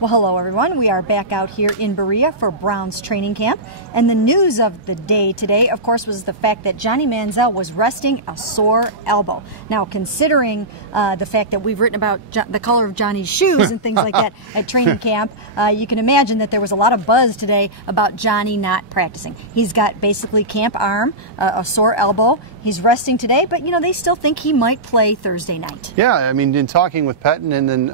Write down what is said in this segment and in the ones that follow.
Well, hello everyone. We are back out here in Berea for Browns training camp. And the news of the day today, of course, was the fact that Johnny Manziel was resting a sore elbow. Now, considering the fact that we've written about the color of Johnny's shoes and things like that at training camp, you can imagine that there was a lot of buzz today about Johnny not practicing. He's got basically camp arm, a sore elbow. He's resting today, but, you know, they still think he might play Thursday night. Yeah, I mean, in talking with Pettin and then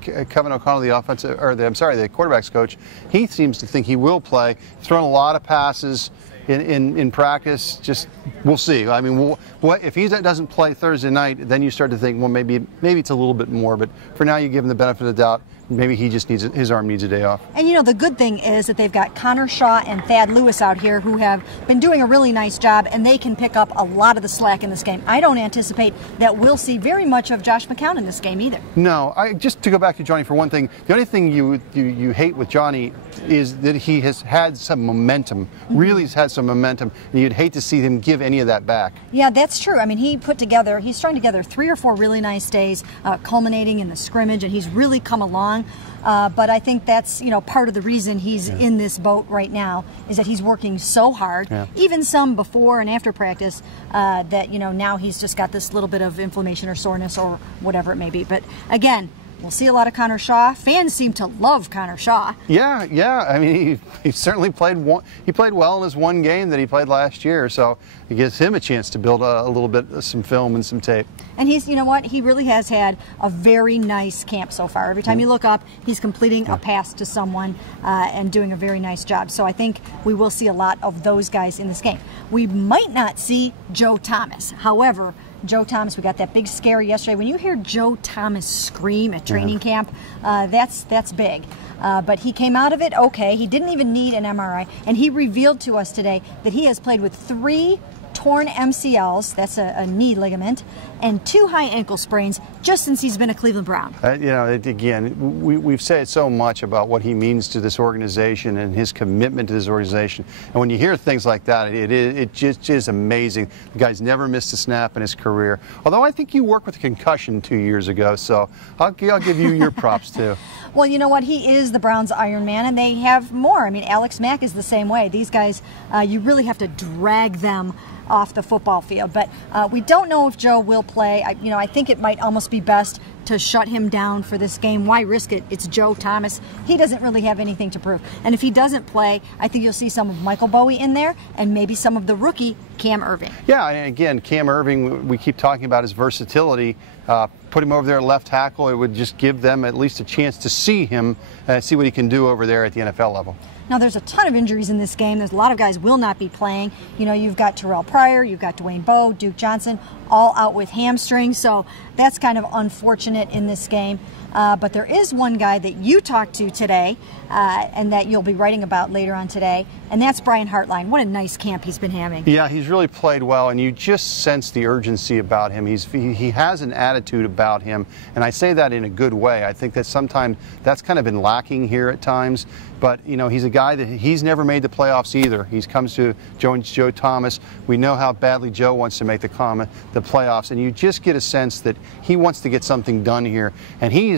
Kevin O'Connell, the quarterback's coach, he seems to think he will play. He's thrown a lot of passes in practice. Just we'll see. I mean, if he doesn't play Thursday night, then you start to think, well, maybe it's a little bit more. But for now, you give him the benefit of the doubt. Maybe he just his arm needs a day off. And you know, the good thing is that they've got Connor Shaw and Thad Lewis out here who have been doing a really nice job, and they can pick up a lot of the slack in this game. I don't anticipate that we'll see very much of Josh McCown in this game either. No, just to go back to Johnny for one thing, the only thing you hate with Johnny is that he has had some momentum, really has had some momentum, and you'd hate to see him give any of that back. Yeah, that's true. I mean, he's strung together 3 or 4 really nice days, culminating in the scrimmage, and he's really come along. But I think that's, you know, part of the reason he's in this boat right now is that he's working so hard, even some before and after practice, that, you know, now he's just got this little bit of inflammation or soreness or whatever it may be. But again, we'll see a lot of Connor Shaw. Fans seem to love Connor Shaw. Yeah. I mean, he certainly played well in his one game that he played last year, so it gives him a chance to build a little bit of some film and some tape. And he's, you know what, he really has had a very nice camp so far. Every time you look up, he's completing a pass to someone and doing a very nice job. So I think we will see a lot of those guys in this game. We might not see Joe Thomas. However, Joe Thomas, we got that big scare yesterday. When you hear Joe Thomas scream at training camp, that's big. But he came out of it okay. He didn't even need an MRI, and he revealed to us today that he has played with 3 torn MCLs, that's a knee ligament, and 2 high ankle sprains just since he's been a Cleveland Brown. You know, again, we've said so much about what he means to this organization and his commitment to this organization. And when you hear things like that, it just is amazing. The guy's never missed a snap in his career. Although I think you worked with a concussion 2 years ago, so I'll give you your props too. Well, you know what? He is the Browns' Iron Man, and they have more. I mean, Alex Mack is the same way. These guys, you really have to drag them off the football field. But we don't know if Joe will play. I think it might almost be best to shut him down for this game. Why risk it? It's Joe Thomas. He doesn't really have anything to prove. And if he doesn't play, I think you'll see some of Michael Bowie in there and maybe some of the rookie Cam Erving. Yeah, and again, Cam Erving, we keep talking about his versatility. Put him over there at left tackle. It would just give them at least a chance to see him, see what he can do over there at the NFL level. Now, there's a ton of injuries in this game. There's a lot of guys will not be playing. You know, you've got Terrell Pryor, you've got Dwayne Bowe, Duke Johnson, all out with hamstrings. So that's kind of unfortunate in this game. But there is one guy that you talked to today and that you'll be writing about later on today, and that's Brian Hartline. What a nice camp he's been having. Yeah, he's really played well, and you just sense the urgency about him. He has an attitude about him, and I say that in a good way. I think that sometimes that's kind of been lacking here at times. But, you know, he's a guy that he's never made the playoffs either. He comes to Joe Thomas. We know how badly Joe wants to make the playoffs, and you just get a sense that he wants to get something done here. And he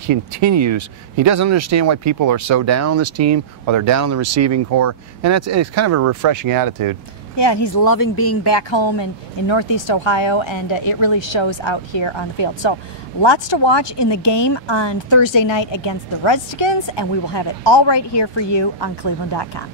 continues. He doesn't understand why people are so down on this team, or they're down on the receiving core, and it's kind of a refreshing attitude. Yeah, and he's loving being back home in Northeast Ohio, and it really shows out here on the field. So lots to watch in the game on Thursday night against the Redskins, and we will have it all right here for you on cleveland.com.